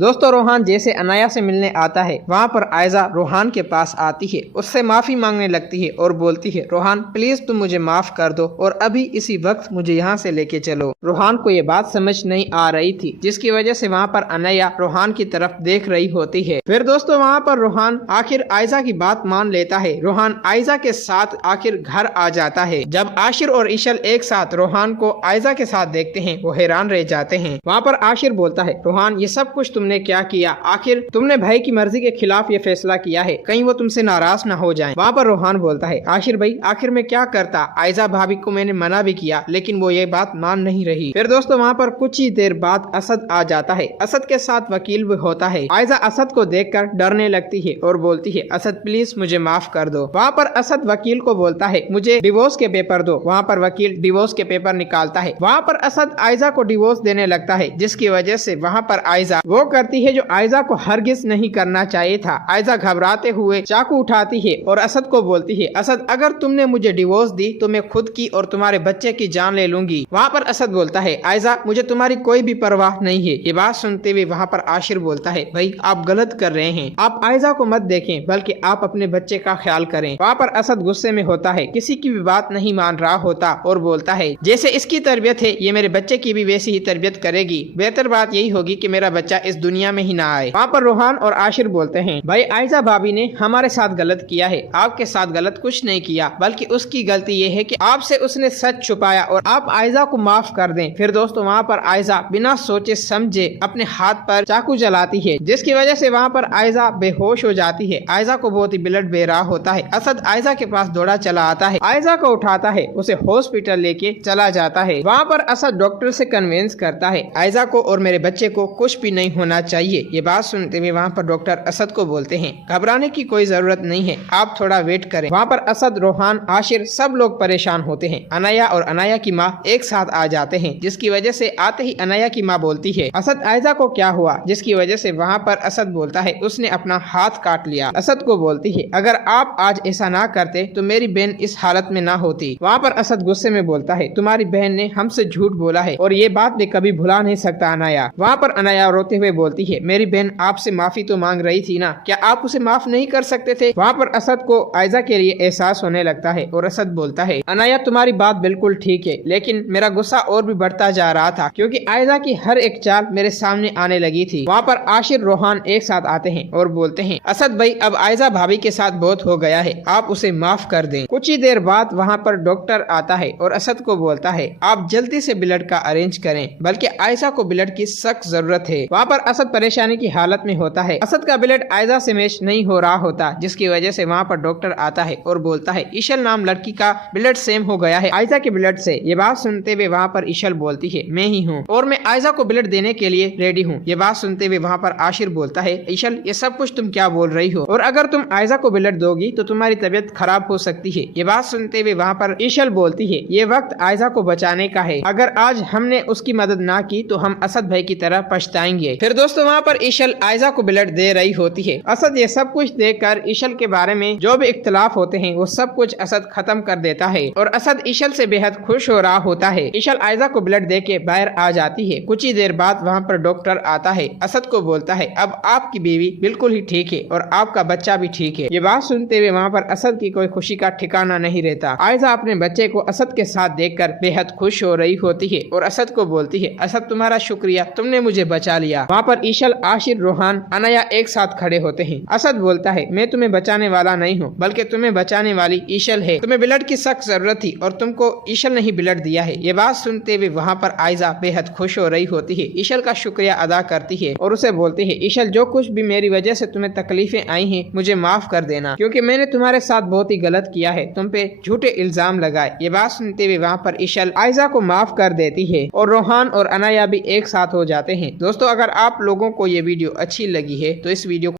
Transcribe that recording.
दोस्तों रोहान जैसे अनाया से मिलने आता है, वहाँ पर आयजा रोहान के पास आती है, उससे माफी मांगने लगती है और बोलती है रोहान प्लीज तुम मुझे माफ कर दो और अभी इसी वक्त मुझे यहाँ से लेके चलो। रोहान को ये बात समझ नहीं आ रही थी, जिसकी वजह से वहाँ पर अनाया रोहान की तरफ देख रही होती है। फिर दोस्तों वहाँ पर रोहान आखिर आयजा की बात मान लेता है। रोहान आयजा के साथ आखिर घर आ जाता है। जब आशिर और इशल एक साथ रोहान को आयजा के साथ देखते हैं, वो हैरान रह जाते हैं। वहाँ पर आशिर बोलता है रोहान ये सब कुछ तुमने क्या किया? आखिर तुमने भाई की मर्जी के खिलाफ ये फैसला किया है, कहीं वो तुमसे नाराज ना हो जाएं। वहाँ पर रोहान बोलता है आशिर भाई आखिर मैं क्या करता, आयजा भाभी को मैंने मना भी किया लेकिन वो ये बात मान नहीं रही। फिर दोस्तों वहाँ पर कुछ ही देर बाद असद आ जाता है। असद के साथ वकील भी होता है। आयजा असद को देखकर डरने लगती है और बोलती है असद प्लीज मुझे माफ कर दो। वहाँ पर असद वकील को बोलता है मुझे डिवोर्स के पेपर दो। वहाँ पर वकील डिवोर्स के पेपर निकालता है। वहाँ पर असद आयजा को डिवोर्स देने लगता है, जिसकी वजह से वहाँ पर आयजा वो करती है जो आयजा को हरगिज नहीं करना चाहिए था। आयजा घबराते हुए चाकू उठाती है और असद को बोलती है असद अगर तुमने मुझे डिवोर्स दी तो मैं खुद की और तुम्हारे बच्चे की जान ले लूंगी। वहाँ पर असद बोलता है आयजा मुझे तुम्हारी कोई भी परवाह नहीं है। ये बात सुनते हुए वहाँ पर आशिर बोलता है भाई आप गलत कर रहे हैं, आप आयजा को मत देखें बल्कि आप अपने बच्चे का ख्याल करें। वहाँ पर असद गुस्से में होता है, किसी की भी बात नहीं मान रहा होता और बोलता है जैसे इसकी तरबियत है ये मेरे बच्चे की भी वैसी ही तरबियत करेगी। बेहतर बात यही होगी कि मेरा बच्चा इस दुनिया में ही ना आए। वहाँ पर रोहान और आशिर बोलते हैं भाई आयजा भाभी ने हमारे साथ गलत किया है, आपके साथ गलत कुछ नहीं किया बल्कि उसकी गलती ये है कि आपसे उसने सच छुपाया और आप आयजा को माफ कर दें। फिर दोस्तों वहाँ पर आयजा बिना सोचे समझे अपने हाथ पर चाकू चलाती है, जिसकी वजह से वहाँ पर आयजा बेहोश हो जाती है। आयजा को बहुत ही ब्लड बह रहा होता है। असद आयजा के पास दौड़ा चला आता है, आयजा को उठाता है, उसे हॉस्पिटल लेके चला जाता है। वहाँ पर असद डॉक्टर से कन्विंस करता है आयजा को और मेरे बच्चे को कुछ भी नहीं होना चाहिए। ये बात सुनते हुए वहाँ पर डॉक्टर असद को बोलते हैं घबराने की कोई जरूरत नहीं है, आप थोड़ा वेट करें। वहाँ पर असद रोहान आशिर सब लोग परेशान होते हैं। अनाया और अनाया की माँ एक साथ आ जाते हैं, जिसकी वजह से आते ही अनाया की माँ बोलती है असद आयजा को क्या हुआ, जिसकी वजह से वहाँ पर असद बोलता है उसने अपना हाथ काट लिया। असद को बोलती है अगर आप आज ऐसा ना करते तो मेरी बहन इस हालत में ना होती। वहाँ पर असद गुस्से में बोलता है तुम्हारी बहन ने हमसे झूठ बोला है और ये बात मैं कभी भुला नहीं सकता अनाया। वहाँ पर अनाया रोते हुए बोलती है मेरी बहन आपसे माफी तो मांग रही थी ना, क्या आप उसे माफ नहीं कर सकते थे? वहाँ पर असद को आयजा के लिए एहसास होने लगता है और असद बोलता है अनाया तुम्हारी बात बिल्कुल ठीक है, लेकिन मेरा गुस्सा और भी बढ़ता जा रहा था क्योंकि आयजा की हर एक चाल मेरे सामने आने लगी थी। वहाँ पर आशिर रोहान एक साथ आते हैं और बोलते हैं असद भाई अब आयजा भाभी के साथ बहुत हो गया है, आप उसे माफ कर दें। कुछ ही देर बाद वहाँ पर डॉक्टर आता है और असद को बोलता है आप जल्दी से ब्लड का अरेंज करें, बल्कि आयजा को ब्लड की सख्त जरूरत है। वहाँ पर असद परेशानी की हालत में होता है। असद का ब्लड आयजा से मैच नहीं हो रहा होता, जिसकी वजह से वहाँ पर डॉक्टर आता है और बोलता है इशल नाम लड़की का ब्लड सेम हो गया है आयजा के ब्लड से। ये बात सुनते हुए वहाँ पर इशल बोलती है मैं ही हूँ और मैं आयजा को ब्लड देने के लिए रेडी हूँ। ये बात सुनते हुए वहाँ पर आशिर बोलता है इशल ये सब कुछ तुम क्या बोल रही हो, और अगर तुम आयजा को ब्लड दोगी तो तुम्हारी तबीयत खराब हो सकती है। ये बात सुनते हुए वहाँ पर इशल बोलती है ये वक्त आयजा को बचाने का है, अगर आज हमने उसकी मदद ना की तो हम असद भाई की तरह पछताएंगे। फिर दोस्तों वहाँ पर इशल आयजा को ब्लड दे रही होती है। असद ये सब कुछ देखकर इशल के बारे में जो भी इख्तलाफ होते हैं वो सब कुछ असद खत्म कर देता है और असद इशल से बेहद खुश हो रहा होता है। इशल आयजा को ब्लड देके बाहर आ जाती है। कुछ ही देर बाद वहाँ पर डॉक्टर आता है, असद को बोलता है अब आपकी बीवी बिल्कुल ही ठीक है और आपका बच्चा भी ठीक है। ये बात सुनते हुए वहाँ पर असद की कोई खुशी का ठिकाना नहीं रहता। आयजा अपने बच्चे को असद के साथ देखकर बेहद खुश हो रही होती है और असद को बोलती है असद तुम्हारा शुक्रिया, तुमने मुझे बचा लिया। वहाँ पर इशल आशिर रोहान अनाया एक साथ खड़े होते हैं। असद बोलता है मैं तुम्हें बचाने वाला नहीं हूँ बल्कि तुम्हें बचाने वाली इशल है, तुम्हें ब्लड की सख्त जरूरत थी और तुमको इशल ने ही ब्लड दिया है। ये बात सुनते हुए वहाँ पर आयजा बेहद खुश हो रही होती है, इशल का शुक्रिया अदा करती है और उसे बोलती है इशल जो कुछ भी मेरी वजह से तुम्हें तकलीफें आई हैं मुझे माफ कर देना, क्योंकि मैंने तुम्हारे साथ बहुत ही गलत किया है, तुम पे झूठे इल्जाम लगाए। ये बात सुनते हुए वहाँ पर इशल आयजा को माफ कर देती है और रोहान और अनाया भी एक साथ हो जाते हैं। दोस्तों अगर आप लोगों को ये वीडियो अच्छी लगी है तो इस वीडियो